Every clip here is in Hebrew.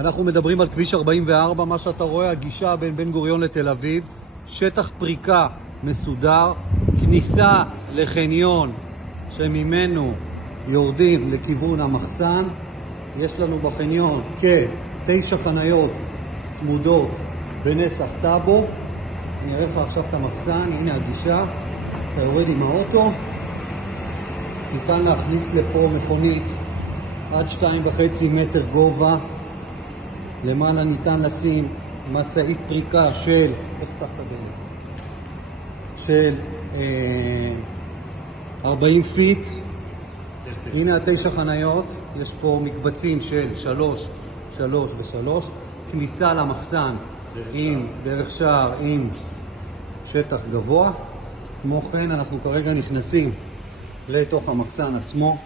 אנחנו מדברים על כביש 44, מה שאתה רואה, הגישה בין בן גוריון לתל אביב, שטח פריקה מסודר, כניסה לחניון שממנו יורדים לכיוון המחסן. יש לנו בחניון כ9 חניות צמודות בנסח טאבו. אני אראה לך עכשיו את המחסן, הנה הגישה, אתה יורד עם האוטו, ניתן להכניס לפה מכונית עד 2.5 מטר גובה. למעלה ניתן לשים משאית פריקה של 40 פיט. הנה 9 חניות, יש פה מקבצים של 3, 3 ו3, כניסה למחסן עם דרך שער עם שטח גבוה. כמו כן אנחנו כרגע נכנסים לתוך המחסן עצמו.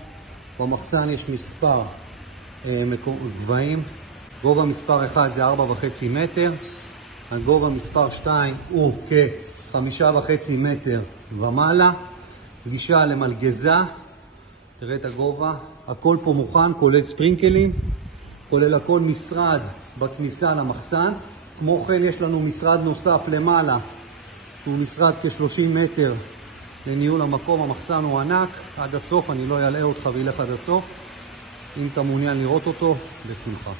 במחסן יש מספר גבהים. גובה מספר 1 זה 4.5 מטר, הגובה מספר 2 הוא כ5.5 מטר ומעלה. גישה למלגזה, תראה את הגובה, הכל פה מוכן, כולל ספרינקלים, כולל הכל משרד בכניסה למחסן. כמו כן יש לנו משרד נוסף למעלה, שהוא משרד כ30 מטר לניהול המקום. המחסן הוא ענק עד הסוף, אני לא אעלה אותך וילך עד הסוף. אם אתה מעוניין לראות אותו, בשמחה.